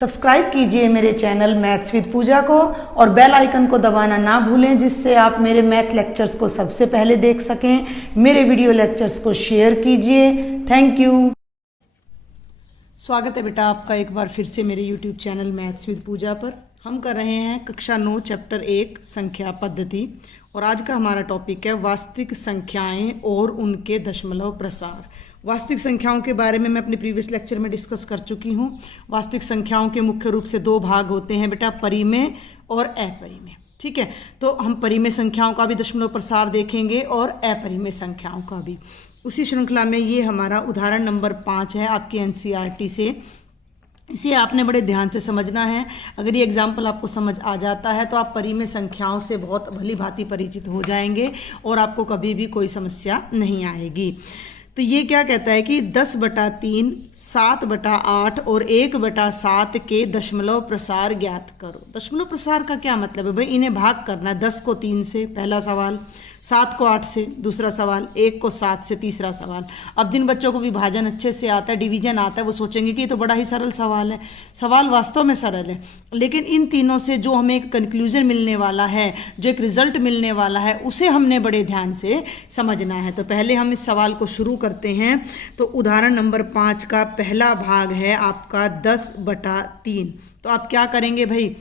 Subscribe कीजिए मेरे channel maths with पूजा को और बेल आइकन को दबाना ना भूलें, जिससे आप मेरे मैथ लेक्चर्स को सबसे पहले देख सकें। मेरे वीडियो लेक्चर्स को शेयर कीजिए। Thank you. स्वागत है बेटा आपका एक बार फिर से मेरे यूट्यूब चैनल मैथ्स विद पूजा पर। हम कर रहे हैं कक्षा 9 चैप्टर 1 संख्या पद्धति और आज का हमारा टॉपिक है वास्तविक संख्याएं और उनके दशमलव प्रसार। वास्तविक संख्याओं के बारे में मैं अपने प्रीवियस लेक्चर में डिस्कस कर चुकी हूँ। वास्तविक संख्याओं के मुख्य रूप से दो भाग होते हैं बेटा, परिमेय और अपरिमेय। ठीक है, तो हम परिमेय संख्याओं का भी दशमलव प्रसार देखेंगे और अपरिमेय संख्याओं का भी। उसी श्रृंखला में ये हमारा उदाहरण नंबर 5 है आपकी एनसीईआरटी से। इसे आपने बड़े ध्यान से समझना है। अगर ये एग्जाम्पल आपको समझ आ जाता है तो आप परिमेय संख्याओं से बहुत भली भांति परिचित हो जाएंगे और आपको कभी भी कोई समस्या नहीं आएगी। तो ये क्या कहता है कि 10/3, 7/8 और 1/7 के दशमलव प्रसार ज्ञात करो। दशमलव प्रसार का क्या मतलब है भाई? इन्हें भाग करना है। 10 को 3 से पहला सवाल, 7 को 8 से दूसरा सवाल, 1 को 7 से तीसरा सवाल। अब जिन बच्चों को विभाजन अच्छे से आता है, डिवीजन आता है, वो सोचेंगे कि ये तो बड़ा ही सरल सवाल है। सवाल वास्तव में सरल है, लेकिन इन तीनों से जो हमें एक कंक्लूजन मिलने वाला है, जो एक रिजल्ट मिलने वाला है, उसे हमने बड़े ध्यान से समझना है। तो पहले हम इस सवाल को शुरू करते हैं। तो उदाहरण नंबर 5 का पहला भाग है आपका 10/3। तो आप क्या करेंगे भाई?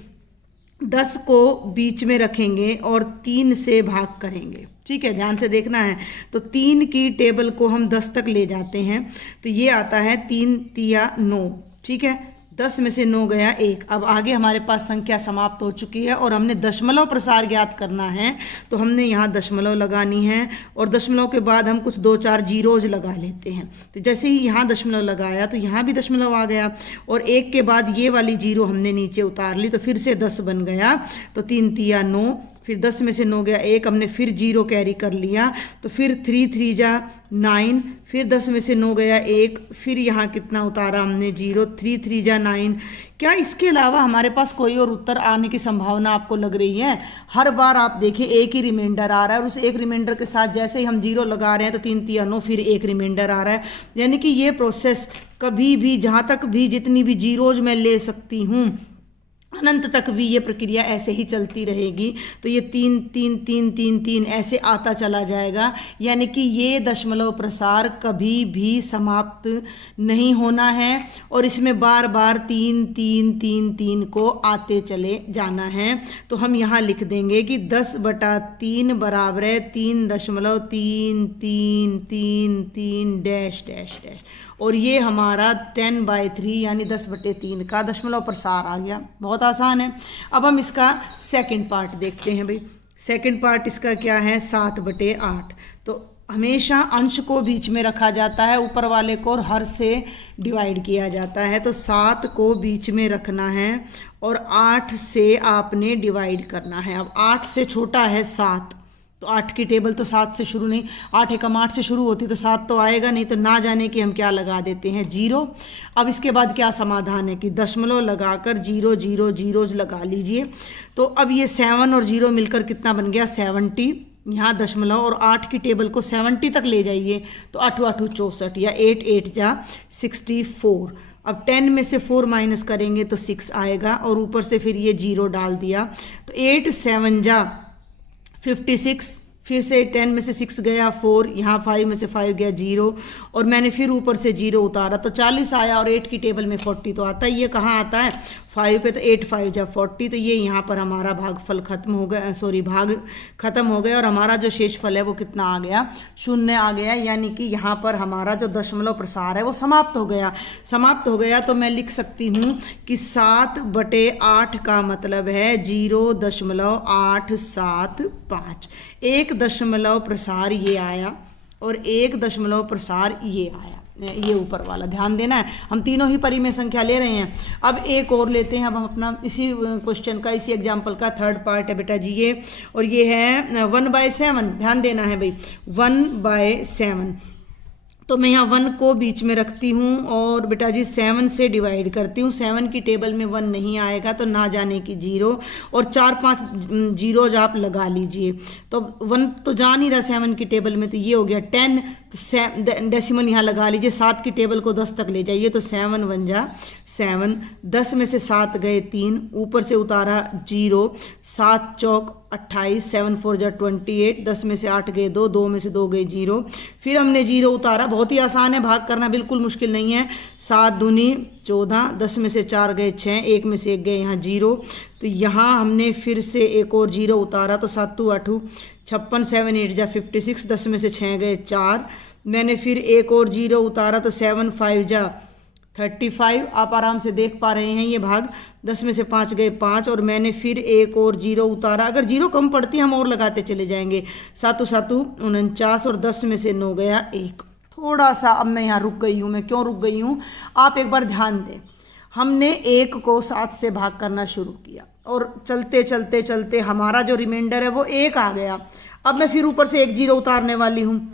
10 को बीच में रखेंगे और 3 से भाग करेंगे। ठीक है, ध्यान से देखना है। तो 3 की टेबल को हम 10 तक ले जाते हैं। तो ये आता है 3 तिया 9। ठीक है, 10 में से 9 गया 1। अब आगे हमारे पास संख्या समाप्त हो चुकी है और हमने दशमलव प्रसार ज्ञात करना है। तो हमने यहाँ दशमलव लगानी है और दशमलव के बाद हम कुछ 2-4 जीरोज लगा लेते हैं। तो जैसे ही यहाँ दशमलव लगाया तो यहाँ भी दशमलव आ गया और 1 के बाद ये वाली जीरो हमने नीचे उतार ली। तो फिर से 10 बन गया। तो 3 तिया 9, फिर 10 में से 9 गया 1, हमने फिर जीरो कैरी कर लिया। तो फिर 3 3 जा 9, फिर 10 में से 9 गया 1, फिर यहाँ कितना उतारा हमने? 0। 3 3 जा 9। क्या इसके अलावा हमारे पास कोई और उत्तर आने की संभावना आपको लग रही है? हर बार आप देखिए एक ही रिमाइंडर आ रहा है और उस एक रिमाइंडर के साथ जैसे ही हम जीरो लगा रहे हैं तो 3 तिया 9 फिर एक रिमाइंडर आ रहा है। यानी कि ये प्रोसेस कभी भी, जहाँ तक भी जितनी भी जीरोज मैं ले सकती हूँ, अनंत तक भी ये प्रक्रिया ऐसे ही चलती रहेगी। तो ये 3 3 3 3 3 ऐसे आता चला जाएगा। यानी कि ये दशमलव प्रसार कभी भी समाप्त नहीं होना है और इसमें बार बार 3 3 3 3 को आते चले जाना है। तो हम यहाँ लिख देंगे कि 10/3 बराबर है 3.333 डैश डैश डैश, और ये हमारा 10/3 यानी 10/3 का दशमलव प्रसार आ गया। बहुत आसान है। अब हम इसका सेकंड पार्ट देखते हैं भाई। सेकंड पार्ट इसका क्या है? 7/8। तो हमेशा अंश को बीच में रखा जाता है, ऊपर वाले को और हर से डिवाइड किया जाता है। तो 7 को बीच में रखना है और 8 से आपने डिवाइड करना है। अब 8 से छोटा है 7, तो 8 की टेबल तो 7 से शुरू नहीं, 8 एकम 8 से शुरू होती तो 7 तो आएगा नहीं। तो ना जाने कि हम क्या लगा देते हैं? 0। अब इसके बाद क्या समाधान है कि दशमलव लगाकर 0 0 जीरोज लगा लीजिए। तो अब ये 7 और 0 मिलकर कितना बन गया? 70। यहाँ दशमलव और 8 की टेबल को 70 तक ले जाइए। तो 8 8 64 या 8 8 जा 64। अब 10 में से 4 माइनस करेंगे तो 6 आएगा और ऊपर से फिर ये 0 डाल दिया। तो 8 7 जा 56। फिर से 10 में से 6 गया 4, यहाँ 5 में से 5 गया 0 और मैंने फिर ऊपर से 0 उतारा तो 40 आया और 8 की टेबल में 40 तो आता है। ये कहाँ आता है? 5 पे। तो 8 5 जा 40। तो ये यहाँ पर हमारा भागफल खत्म हो गया, भाग खत्म हो गया और हमारा जो शेषफल है वो कितना आ गया? 0 आ गया। यानी कि यहाँ पर हमारा जो दशमलव प्रसार है वो समाप्त हो गया। समाप्त हो गया तो मैं लिख सकती हूँ कि 7/8 का मतलब है 0.875। एक दशमलव प्रसार ये आया और एक दशमलव प्रसार ये आया, ये ऊपर वाला ध्यान देना है। हम तीनों ही परिमेय संख्या ले रहे हैं। अब एक और लेते हैं। अब हम अपना इसी क्वेश्चन का, इसी एग्जाम्पल का थर्ड पार्ट है बेटा जी ये, और ये है 1/7। ध्यान देना है भाई, 1/7। तो मैं यहाँ 1 को बीच में रखती हूँ और बेटा जी 7 से डिवाइड करती हूँ। 7 की टेबल में 1 नहीं आएगा तो ना जाने की 0 और 4-5 जीरोज आप लगा लीजिए। तो 1 तो जा नहीं रहा 7 की टेबल में, तो ये हो गया 10 तो डेसिमल यहाँ लगा लीजिए, 7 की टेबल को 10 तक ले जाइए तो 7 1 जा 7, 10 में से 7 गए 3, ऊपर से उतारा 0, 7 चौक 28, 7 4 जा 28, 10 में से 8 गए 2, 2 में से 2 गए 0, फिर हमने 0 उतारा। बहुत ही आसान है, भाग करना बिल्कुल मुश्किल नहीं है। 7 दूनी 14, 10 में से 4 गए 6, 1 में से 1 गए यहाँ 0, तो यहाँ हमने फिर से एक और 0 उतारा तो 7 2 8 56, 7 8 जा 56, 10 में से 6 गए 4, मैंने फिर एक और 0 उतारा तो 7 5 जा 35। आप आराम से देख पा रहे हैं ये भाग, 10 में से 5 गए 5, और मैंने फिर एक और 0 उतारा। अगर 0 कम पड़ती हम और लगाते चले जाएंगे। 7 7 49, और 10 में से 9 गया 1। थोड़ा सा अब मैं यहाँ रुक गई हूँ। मैं क्यों रुक गई हूँ, आप एक बार ध्यान दें। हमने 1 को 7 से भाग करना शुरू किया और चलते चलते चलते हमारा जो रिमाइंडर है वो 1 आ गया। अब मैं फिर ऊपर से एक 0 उतारने वाली हूँ,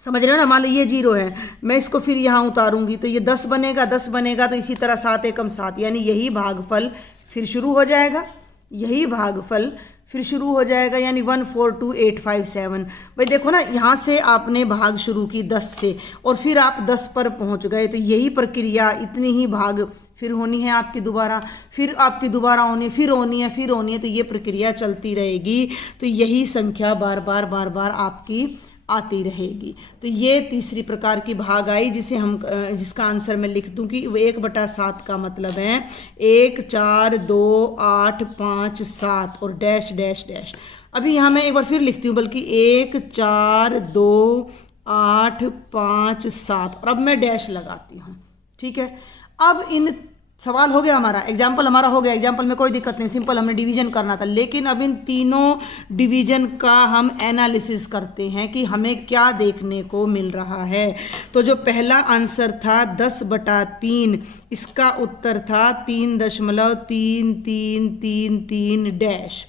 समझ रहे हो ना। मान लो ये 0 है, मैं इसको फिर यहाँ उतारूंगी तो ये 10 बनेगा, 10 बनेगा तो इसी तरह 7 एकम 7, यानी यही भागफल फिर शुरू हो जाएगा, यही भागफल फिर शुरू हो जाएगा, यानी 142857। भाई देखो ना, यहाँ से आपने भाग शुरू की 10 से और फिर आप 10 पर पहुँच गए, तो यही प्रक्रिया इतनी ही भाग फिर होनी है आपकी दोबारा, फिर आपकी दोबारा होनी, फिर होनी है, फिर होनी है, तो ये प्रक्रिया चलती रहेगी। तो यही संख्या बार बार आपकी आती रहेगी। तो ये तीसरी प्रकार की भाग आई, जिसका आंसर मैं लिख दूं कि 1/7 का मतलब है 1 4 2 8 5 7 और डैश डैश डैश। अभी यहाँ मैं एक बार फिर लिखती हूँ, बल्कि 1 4 2 8 5 7, और अब मैं डैश लगाती हूँ। ठीक है, अब इन सवाल हो गया हमारा, एग्जाम्पल हमारा हो गया। एग्जाम्पल में कोई दिक्कत नहीं, सिंपल हमने डिवीजन करना था। लेकिन अब इन तीनों डिवीजन का हम एनालिसिस करते हैं कि हमें क्या देखने को मिल रहा है। तो जो पहला आंसर था 10/3, इसका उत्तर था 3.3333 डैश।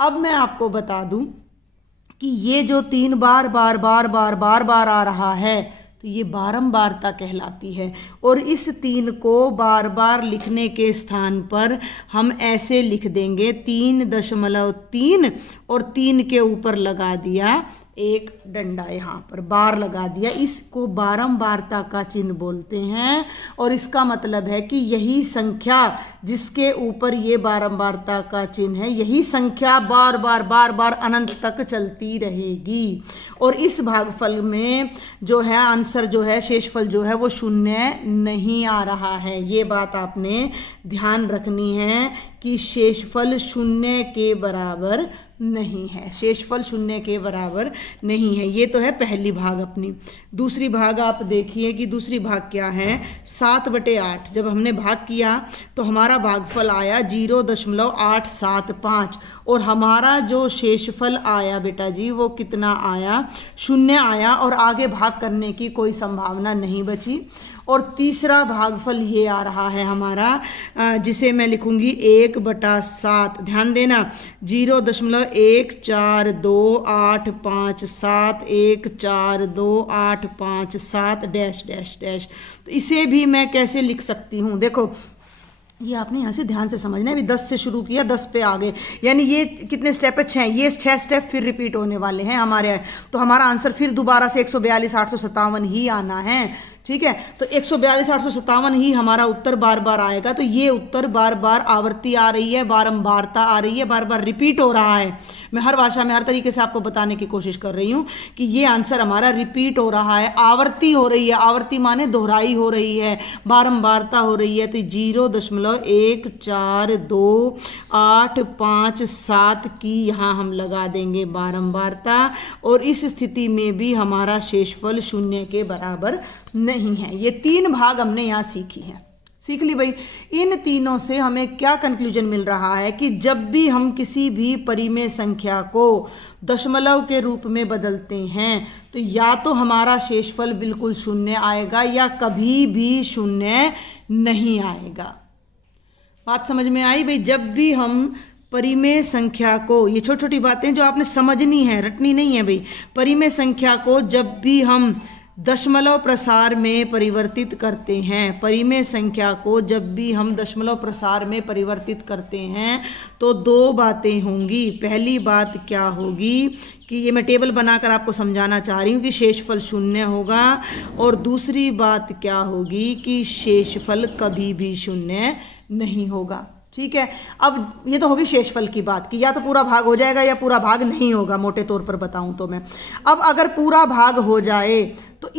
अब मैं आपको बता दूं कि ये जो 3 बार आ रहा है, तो ये बारंबारता कहलाती है। और इस 3 को बार बार लिखने के स्थान पर हम ऐसे लिख देंगे 3.3, और 3 के ऊपर लगा दिया एक डंडा, यहाँ पर बार लगा दिया। इसको बारंबारता का चिन्ह बोलते हैं, और इसका मतलब है कि यही संख्या जिसके ऊपर ये बारंबारता का चिन्ह है, यही संख्या बार बार अनंत तक चलती रहेगी। और इस भागफल में जो है आंसर जो है, शेषफल जो है वो 0 नहीं आ रहा है। ये बात आपने ध्यान रखनी है कि शेषफल 0 के बराबर नहीं है, शेषफल 0 के बराबर नहीं है। ये तो है पहली भाग अपनी। दूसरी भाग आप देखिए कि दूसरी भाग क्या है, 7/8। जब हमने भाग किया तो हमारा भागफल आया 0.875, और हमारा जो शेषफल आया बेटा जी वो कितना आया, 0 आया, और आगे भाग करने की कोई संभावना नहीं बची। और तीसरा भागफल ये आ रहा है हमारा, जिसे मैं लिखूंगी 1/7। ध्यान देना, 0.142857 14285 डैश डैश डैश। तो इसे भी मैं कैसे लिख सकती हूँ, देखो ये आपने यहाँ से ध्यान से समझना है। अभी 10 से शुरू किया, 10 पे आ गए, यानी ये कितने स्टेप है, 6। ये 6 स्टेप फिर रिपीट होने वाले हैं हमारे, तो हमारा आंसर फिर दोबारा से 142,857 ही आना है। ठीक है, तो 142,857 ही हमारा उत्तर बार बार आएगा। तो ये उत्तर बार बार आवर्ती आ रही है, बारंबारता आ रही है, बार बार रिपीट हो रहा है। मैं हर भाषा में हर तरीके से आपको बताने की कोशिश कर रही हूँ कि ये आंसर हमारा रिपीट हो रहा है, आवर्ती हो रही है। आवर्ती माने दोहराई हो रही है, बारंबारता हो रही है। तो 0.142857 की यहाँ हम लगा देंगे बारंबारता, और इस स्थिति में भी हमारा शेषफल 0 के बराबर नहीं है। ये 3 भाग हमने यहाँ सीखी हैं, सीख ली भाई। इन तीनों से हमें क्या कंक्लूजन मिल रहा है कि जब भी हम किसी भी परिमेय संख्या को दशमलव के रूप में बदलते हैं तो या तो हमारा शेषफल बिल्कुल 0 आएगा या कभी भी 0 नहीं आएगा। बात समझ में आई भाई? जब भी हम परिमेय संख्या को, ये छोटी छोटी बातें जो आपने समझनी है, रटनी नहीं है भाई। परिमेय संख्या को जब भी हम दशमलव प्रसार में परिवर्तित करते हैं। परिमेय संख्या को जब भी हम दशमलव प्रसार में परिवर्तित करते हैं तो दो बातें होंगी। पहली बात क्या होगी कि ये मैं टेबल बनाकर आपको समझाना चाह रही हूँ कि शेषफल शून्य होगा, और दूसरी बात क्या होगी कि शेषफल कभी भी शून्य नहीं होगा। ठीक है, अब ये तो होगी शेषफल की बात कि या तो पूरा भाग हो जाएगा या पूरा भाग नहीं होगा। मोटे तौर पर बताऊं तो मैं, अब अगर पूरा भाग हो जाए तो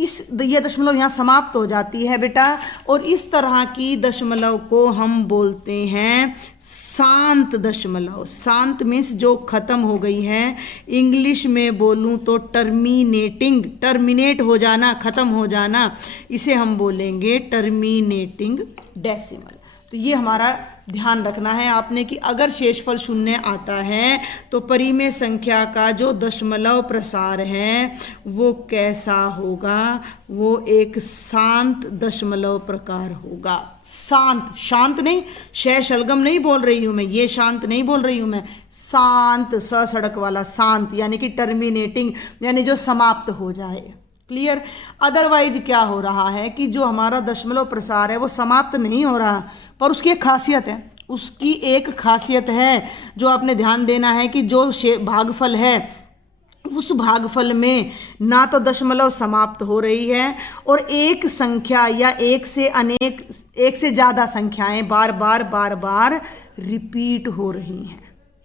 ये दशमलव यहाँ समाप्त हो जाती है बेटा, और इस तरह की दशमलव को हम बोलते हैं शांत दशमलव। शांत मीन्स जो खत्म हो गई है, इंग्लिश में बोलूँ तो टर्मिनेटिंग, टर्मिनेट हो जाना, खत्म हो जाना, इसे हम बोलेंगे टर्मिनेटिंग डेसिमल। तो ये हमारा ध्यान रखना है आपने कि अगर शेषफल शून्य आता है तो परिमेय संख्या का जो दशमलव प्रसार है वो कैसा होगा, वो एक शांत दशमलव प्रकार होगा। शांत, शांत नहीं, शय शलगम नहीं बोल रही हूँ मैं, ये शांत नहीं बोल रही हूँ मैं, शांत, स सड़क वाला शांत, यानी कि टर्मिनेटिंग, यानी जो समाप्त हो जाए। क्लियर। अदरवाइज क्या हो रहा है कि जो हमारा दशमलव प्रसार है वो समाप्त नहीं हो रहा, पर उसकी एक खासियत है, उसकी एक खासियत है जो आपने ध्यान देना है कि जो भागफल है उस भागफल में ना तो दशमलव समाप्त हो रही है और एक संख्या या एक से ज़्यादा संख्याएं बार बार रिपीट हो रही हैं।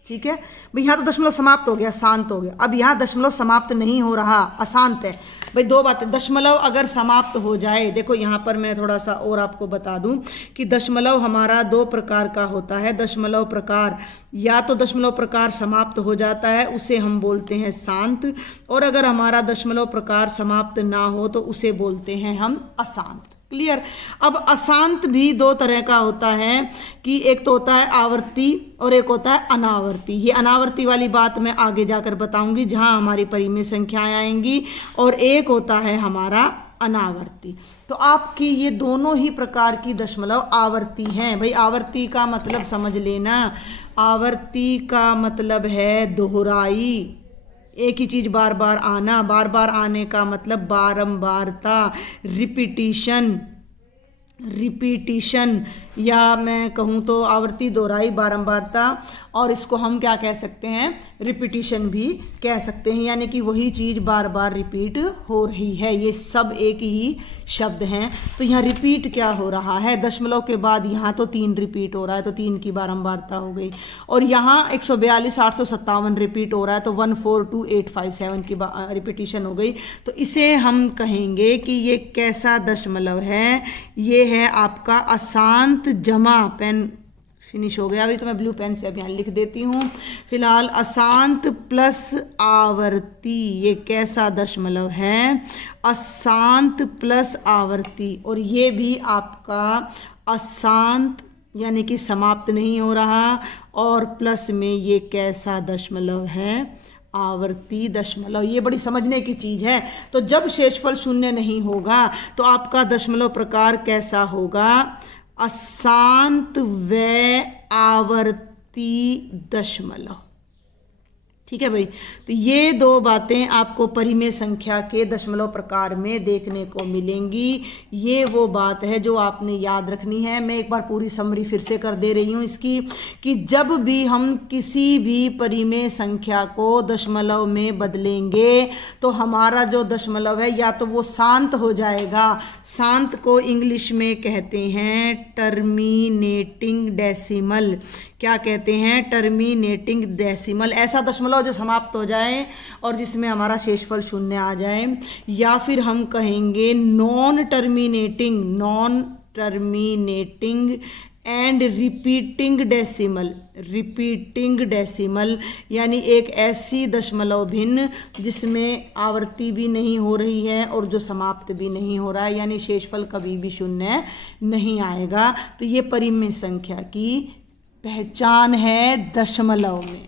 ठीक है भाई, यहाँ तो दशमलव समाप्त हो गया, शांत हो गया। अब यहाँ दशमलव समाप्त नहीं हो रहा, अशांत है। भाई दो बातें, दशमलव अगर समाप्त हो जाए, देखो यहाँ पर मैं थोड़ा सा और आपको बता दूं कि दशमलव हमारा दो प्रकार का होता है। दशमलव प्रकार, या तो दशमलव प्रकार समाप्त हो जाता है उसे हम बोलते हैं शांत, और अगर हमारा दशमलव प्रकार समाप्त ना हो तो उसे बोलते हैं हम अशांत। क्लियर। अब अशांत भी दो तरह का होता है कि एक तो होता है आवर्ती और एक होता है अनावर्ती। ये अनावर्ती वाली बात मैं आगे जाकर बताऊंगी जहां हमारी परिमेय संख्याएं आएंगी, और एक होता है हमारा अनावर्ती। तो आपकी ये दोनों ही प्रकार की दशमलव आवर्ती हैं। भाई आवर्ती का मतलब समझ लेना, आवर्ती का मतलब है दोहराई, एक ही चीज़ बार बार आना। बार बार आने का मतलब बारंबारता, रिपीटिशन, या मैं कहूँ तो आवर्ती, दोहराई, बारंबारता, और इसको हम क्या कह सकते हैं, रिपीटिशन भी कह सकते हैं, यानी कि वही चीज़ बार बार रिपीट हो रही है। ये सब एक ही शब्द हैं। तो यहाँ रिपीट क्या हो रहा है, दशमलव के बाद यहाँ तो 3 रिपीट हो रहा है, तो 3 की बारंबारता हो गई, और यहाँ 142, 857 रिपीट हो रहा है, तो 142857 की रिपीटिशन हो गई। तो इसे हम कहेंगे कि ये कैसा दशमलव है, ये है आपका अशांत जमा। पेन फिनिश हो गया, अभी तो मैं ब्लू पेन से अब यहाँ लिख देती हूँ। फिलहाल अशांत प्लस आवर्ती, ये कैसा दशमलव है, अशांत प्लस आवर्ती, और ये भी आपका अशांत यानी कि समाप्त नहीं हो रहा, और प्लस में ये कैसा दशमलव है, आवर्ती दशमलव। ये बड़ी समझने की चीज़ है। तो जब शेषफल शून्य नहीं होगा तो आपका दशमलव प्रकार कैसा होगा, अशांत व आवर्ती दशमलव। ठीक है भाई, तो ये दो बातें आपको परिमेय संख्या के दशमलव प्रकार में देखने को मिलेंगी। ये वो बात है जो आपने याद रखनी है। मैं एक बार पूरी समरी फिर से कर दे रही हूँ इसकी, कि जब भी हम किसी भी परिमेय संख्या को दशमलव में बदलेंगे तो हमारा जो दशमलव है या तो वो शांत हो जाएगा, शांत को इंग्लिश में कहते हैं टर्मिनेटिंग डेसिमल। क्या कहते हैं, टर्मिनेटिंग डेसिमल। ऐसा दशमलव जो समाप्त हो जाए और जिसमें हमारा शेषफल शून्य आ जाए, या फिर हम कहेंगे non terminating and repeating decimal, यानी एक ऐसी दशमलव भिन्न जिसमें आवर्ती भी नहीं हो रही है और जो समाप्त भी नहीं हो रहा है, यानी शेषफल कभी भी शून्य नहीं आएगा। तो ये परिमेय संख्या की पहचान है दशमलव में।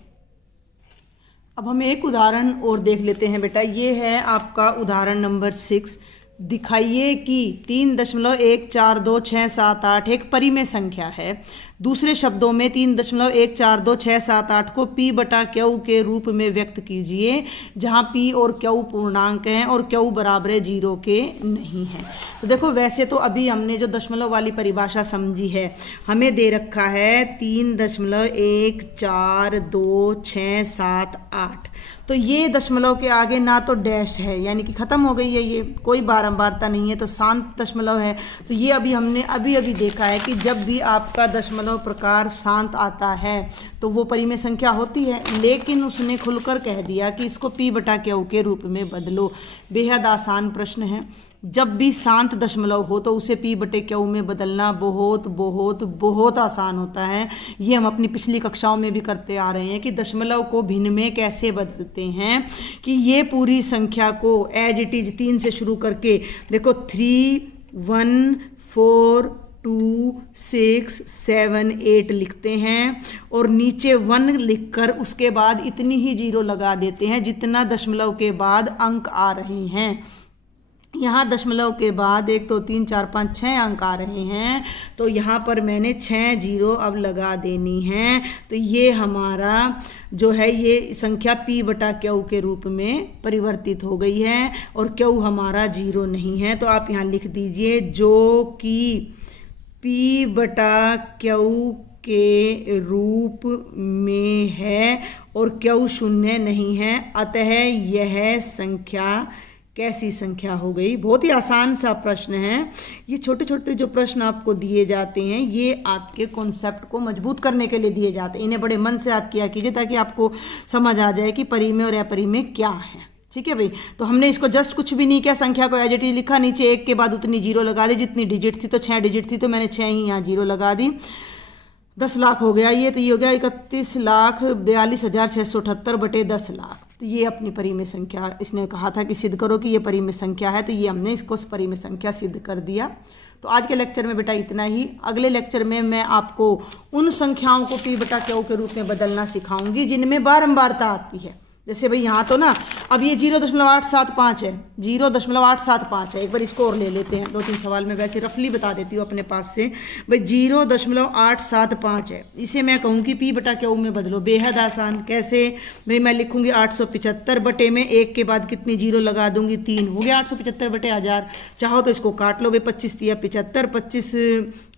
अब हम एक उदाहरण और देख लेते हैं बेटा। ये है आपका उदाहरण नंबर 6। दिखाइए कि 3.14267 एक परिमेय संख्या है दूसरे शब्दों में 3.14267 को p बटा क्यू के रूप में व्यक्त कीजिए, जहां p और क्यू पूर्णांक हैं और क्यू बराबर है 0 के नहीं है। तो देखो वैसे तो अभी हमने जो दशमलव वाली परिभाषा समझी है, हमें दे रखा है 3.14267 तो ये दशमलव के आगे ना तो डैश है, यानी कि ख़त्म हो गई है, ये कोई बारंबारता नहीं है, तो शांत दशमलव है। तो ये अभी हमने अभी देखा है कि जब भी आपका दशमलव प्रकार शांत आता है तो वो परिमेय संख्या होती है, लेकिन उसने खुलकर कह दिया कि इसको p बटा क्यू के रूप में बदलो। बेहद आसान प्रश्न है। जब भी शांत दशमलव हो तो उसे p बटे क्यू में बदलना बहुत बहुत बहुत आसान होता है। ये हम अपनी पिछली कक्षाओं में भी करते आ रहे हैं कि दशमलव को भिन्न में कैसे बदलते हैं, कि ये पूरी संख्या को एज इट इज 3 से शुरू करके देखो 3 1 4 2 6 7 8 लिखते हैं और नीचे 1 लिखकर उसके बाद इतनी ही जीरो लगा देते हैं जितना दशमलव के बाद अंक आ रहे हैं। यहाँ दशमलव के बाद 1 2 3 4 5 6 अंक आ रहे हैं, तो यहाँ पर मैंने 6 जीरो अब लगा देनी है। तो ये हमारा जो है ये संख्या p बटा क्यू के रूप में परिवर्तित हो गई है और क्यू हमारा 0 नहीं है। तो आप यहाँ लिख दीजिए जो कि p बटा क्यू के रूप में है और क्यू शून्य नहीं है, अतः यह संख्या कैसी संख्या हो गई। बहुत ही आसान सा प्रश्न है। ये छोटे छोटे जो प्रश्न आपको दिए जाते हैं ये आपके कॉन्सेप्ट को मजबूत करने के लिए दिए जाते हैं। इन्हें बड़े मन से आप किया कीजिए ताकि आपको समझ आ जाए कि परिमेय और अपरिमेय क्या है। ठीक है भाई। तो हमने इसको जस्ट कुछ भी नहीं किया, संख्या को एज इट इज लिखा, नीचे 1 के बाद उतनी जीरो लगा दी जितनी डिजिट थी, तो 6 डिजिट थी तो मैंने 6 ही यहाँ जीरो लगा दी। 10 लाख हो गया ये, तो ये हो गया 31,42,678 बटे 10 लाख। तो ये अपनी परिमेय संख्या, इसने कहा था कि सिद्ध करो कि ये परिमेय संख्या है, तो ये हमने इसको परिमेय संख्या सिद्ध कर दिया। तो आज के लेक्चर में बेटा इतना ही। अगले लेक्चर में मैं आपको उन संख्याओं को p बटा क्यू के रूप में बदलना सिखाऊंगी जिनमें बारंबारता आती है। जैसे भाई यहाँ तो ना अब ये 0.875 है, 0.875 है। एक बार इसको और ले लेते हैं, 2-3 सवाल में वैसे रफली बता देती हूँ अपने पास से। भाई 0.875 है, इसे मैं कहूँगी p बटा क्यू में बदलो। बेहद आसान। कैसे भाई, मैं लिखूँगी 875 बटे में 1 के बाद कितनी जीरो लगा दूँगी 3, हो गया 875 बटे 1000। चाहो तो इसको काट लो भाई, 25 तिया 75, 25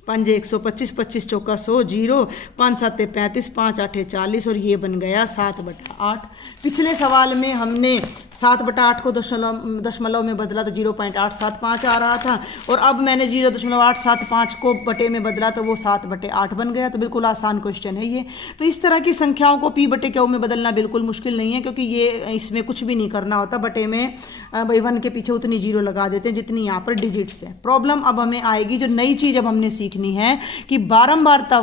5 125, 25 चौका 100, जीरो 5 7 35, 5 8 40 और ये बन गया 7/8। पिछले सवाल में हमने 7/8 को दशमलव में बदला तो 0.875 आ रहा था, और अब मैंने 0.875 को बटे में बदला तो वो 7/8 बन गया। तो बिल्कुल आसान क्वेश्चन है ये। तो इस तरह की संख्याओं को p बटे क्यू में बदलना बिल्कुल मुश्किल नहीं है, क्योंकि ये इसमें कुछ भी नहीं करना होता। बटे में भाई 1 के पीछे उतनी जीरो लगा देते हैं जितनी यहाँ पर डिजिट्स है। प्रॉब्लम अब हमें आएगी, जो नई चीज़ अब हमने सीखनी है कि बारंबारता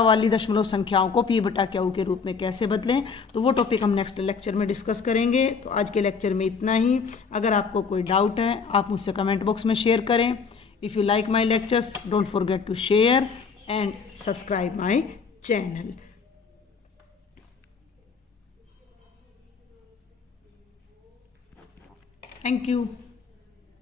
वाली दशमलव संख्याओं को p बटा क्यू के रूप में कैसे बदलें। तो वो टॉपिक हम नेक्स्ट लेक्चर में डिस्कस करेंगे। तो आज के लेक्चर में इतना ही। अगर आपको कोई डाउट है आप मुझसे कमेंट बॉक्स में शेयर करें। If you like my lectures don't forget to share and subscribe my channel. Thank you.